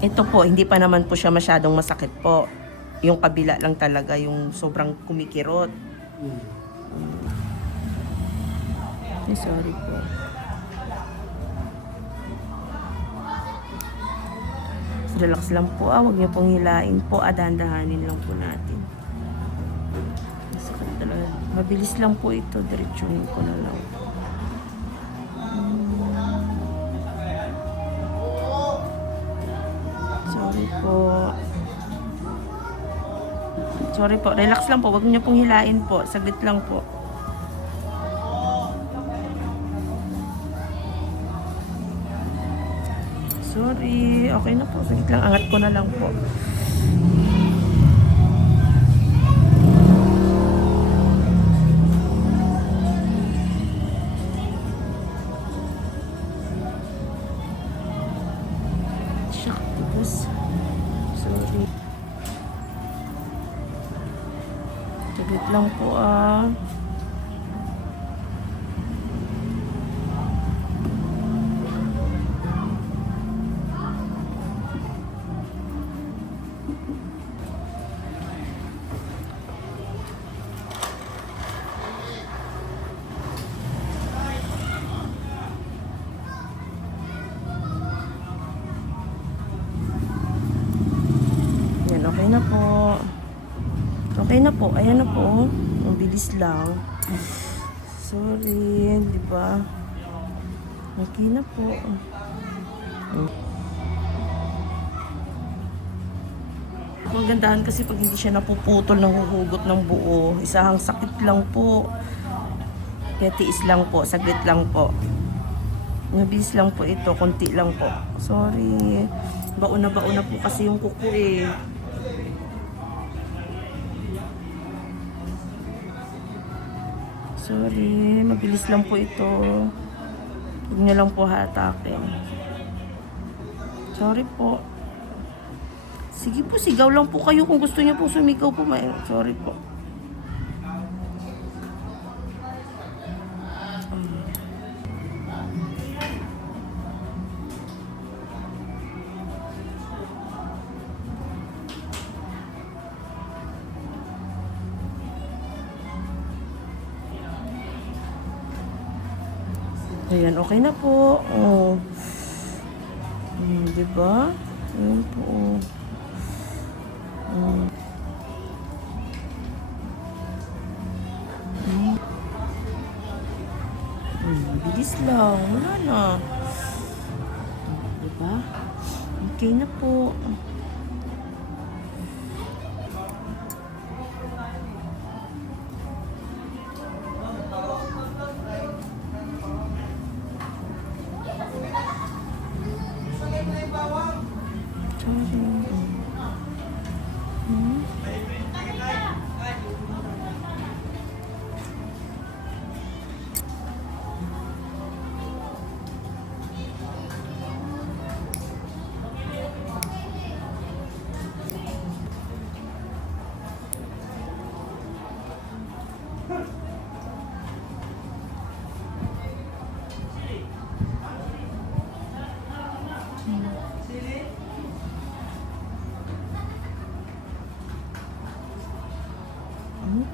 Ito po, hindi pa naman po siya masyadong masakit po. Yung kabila lang talaga, yung sobrang kumikirot. Ay, sorry po. Relax lang po, huwag niyo pong hilain po, dahan-dahanin lang po natin. Masakit talaga. Mabilis lang po ito, diretsuhin ko na lang. Sorry po. Sorry po, relax lang po, huwag niyo pong hilain po, saglit lang po. Sorry, okay na po, saglit lang, angat ko na lang po. Shock, tapos sorry. Saglit lang po Yan, okay na po. Okay na po, ayan na po. Ang bilis lang. Sorry, di ba? Okay na po. Ang gandahan kasi pag hindi siya napuputol ng huhugot ng buo. Isahang sakit lang po. Kaya tiis lang po, saglit lang po. Mabilis lang po ito, konti lang po. Sorry. Baon na po kasi yung kuko eh. Sorry, mabilis lang po ito. Huwag niyo lang po hatakin. Sorry po. Sige po, sigaw lang po kayo kung gusto niyo po sumigaw po. Sorry po. Ayan, okay na po. Oh. Diba? Ayan po. Bilis lang. Wala na. Diba? Okay na po.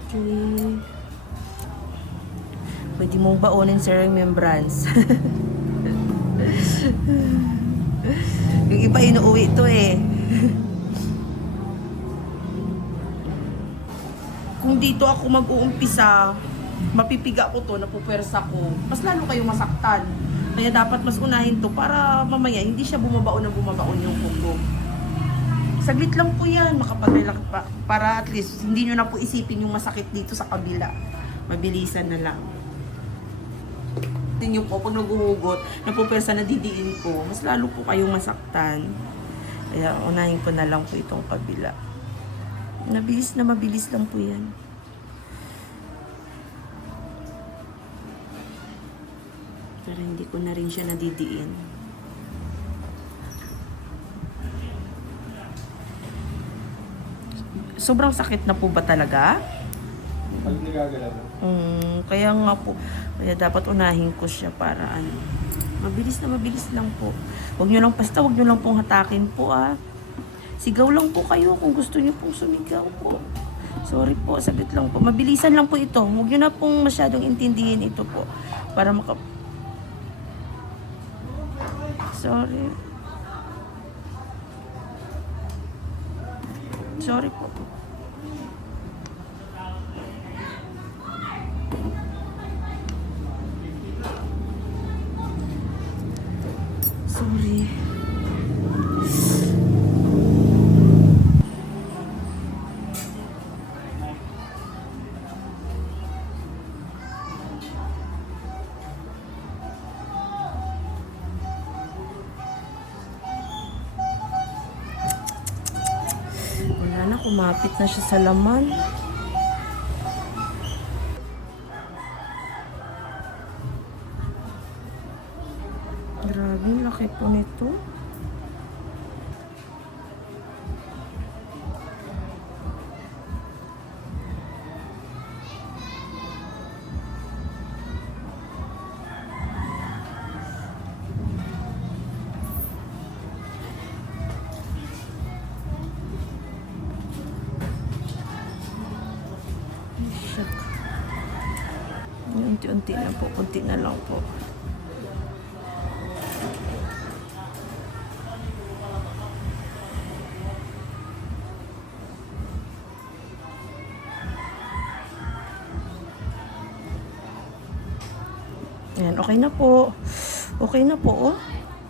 Okay. Pwede mong baonin sa remembrance. Yung iba inuuwi to eh. Kung dito ako mag-uumpisa, mapipiga ko to, napupwersa ko, mas lalo kayong masaktan. Kaya dapat mas unahin to para mamaya hindi siya bumabaon yung kuko. Saglit lang po yan, makapag-relax pa, para at least hindi nyo na po isipin yung masakit dito sa kabila. Mabilisan na lang. Tingin po, pag naguhugot, napupwersa na didiin ko, mas lalo po kayong masaktan. Kaya unahin ko na lang po itong kabila. Mabilis lang po yan. Para hindi ko na rin siya nadidiin. Sobrang sakit na po ba talaga? Pag nagagalaw. Kaya nga po. Kaya dapat unahin ko siya para Mabilis lang po. Huwag nyo lang, basta huwag nyo lang pong hatakin po Sigaw lang po kayo kung gusto nyo pong sumigaw po. Sorry po, saglit lang po. Mabilisan lang po ito. Huwag nyo na pong masyadong intindihin ito po. Para Sorry. Sorry po. Sorry. Wala na, kumapit na siya sa laman. Grabe, laki po nito. Unti-unti na po, kunti na lang po. Ayan, okay na po. Okay na po, oh.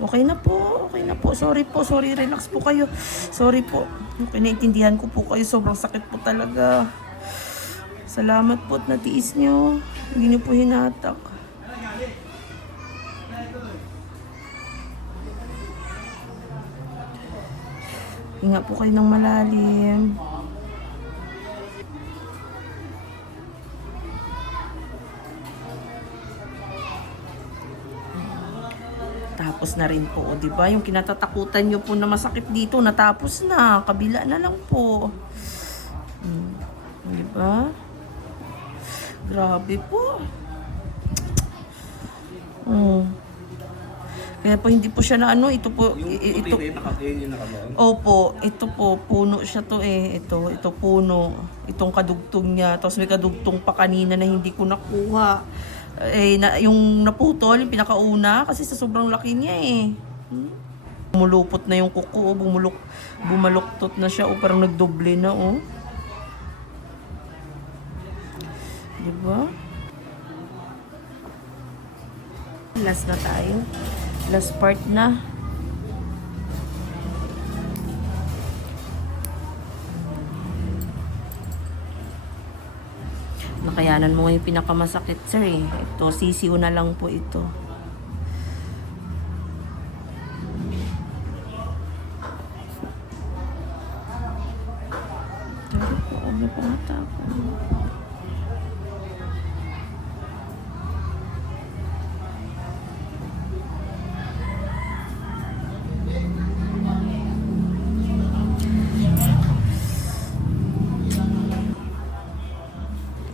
Okay na po, okay na po. Sorry po, sorry, relax po kayo. Sorry po. Okay, naintindihan ko po kayo. Sobrang sakit po talaga. Salamat po at natiis nyo. Hindi nyo po hinatak. Hinga po kayo ng malalim. Tapos na rin po, di ba? Yung kinatatakutan nyo po na masakit dito, natapos na. Kabila na lang po. Di ba? Grabe po. Kaya po hindi po siya na ito po, ito. Opo, ito po, puno siya to Ito puno. Itong kadugtong niya. Tapos may kadugtong pa kanina na hindi ko nakuha. Yung naputol, yung pinakauna, kasi sa sobrang laki niya Bumulupot na yung kuko, bumaluktot na siya, parang nagdoble na, Diba? Last na tayo. Last part na. Nakayanan mo yung pinakamasakit, sir Ito, sisiw na lang po ito. Sorry po, huwag na po matakot.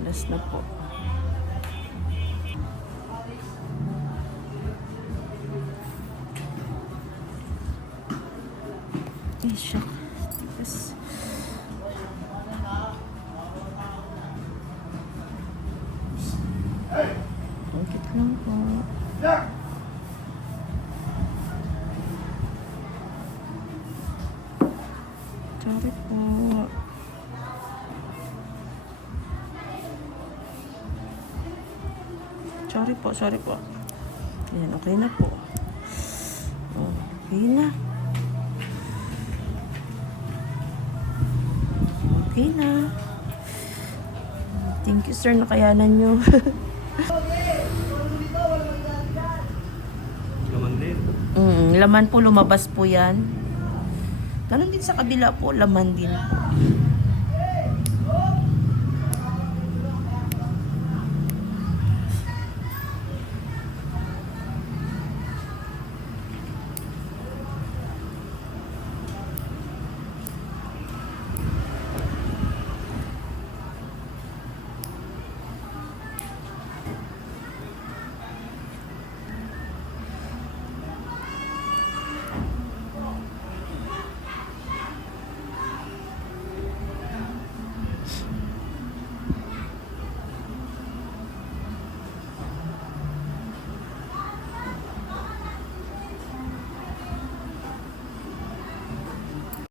Last na po. Shock. Tigas. Bakit lang po. Sorry po. Sorry po. Ayan, okay na po. Okay na. Okay na. Thank you, sir. Nakayanan nyo. Laman din. Laman po, lumabas po yan. Ganon din sa kabila po, laman din po.